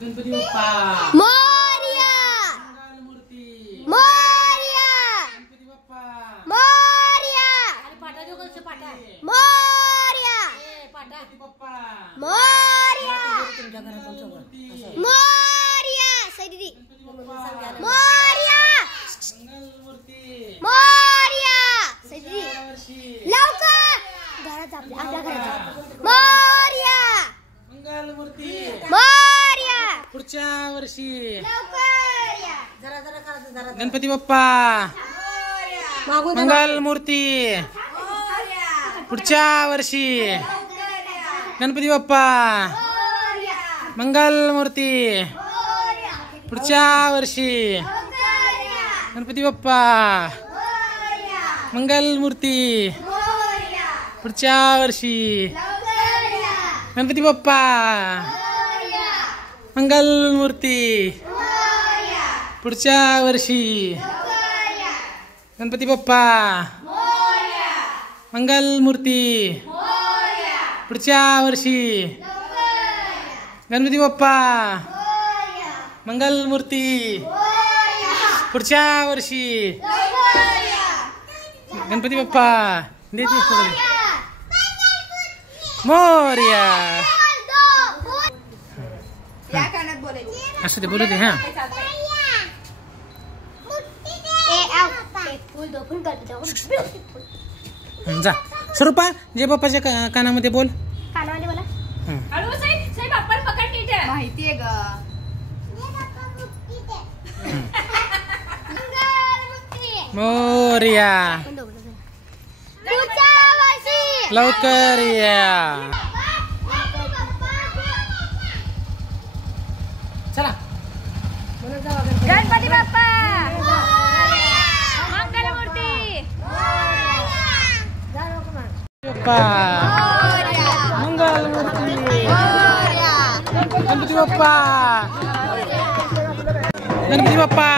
गणपती बाप्पा मोरया. मंगलमूर्ती मोरया. गणपती बाप्पा मोरया. पाटा जो कसे पाटा मोरया. पाटा गणपती बाप्पा मोरया. तुमच्या घरातून सगळं मोरया. सई दीदी. मंगलमूर्ती मोरया. मोरया. सई दीदी. लवकर घरात आपल्या घरात. मोरया. मंगलमूर्ती मोरया. पुढच्या वर्षी लवकर या. जरा जरा करा जरा गणपती बाप्पा मंगलमूर्ती पुढच्या वर्षी गणपती बाप्पा मंगलमूर्ती पुढच्या वर्षी गणपती बाप्पा मंगलमूर्ती पुढच्या वर्षी गणपती बाप्पा मंगलमूर्ती पुढच्या वर्षी गणपती बाप्पा मंगलमूर्ती पुढच्या वर्षी गणपती बाप्पा मंगलमूर्ती पुढच्या वर्षी गणपती बाप्पा देते मोरया. असं ते बोलू दे. हा जा स्वरूपा जे बाप्पाच्या कानामध्ये बोल. कानामध्ये बोला. हळू साहेब साहेब आपण पकड नीट माहितीये ग. मोरया लवकर या. चला गणपती बाप्पा मंगलमूर्ती बाप्पा मंगलमूर्ती गणपती बाप्पा गणपती बाप्पा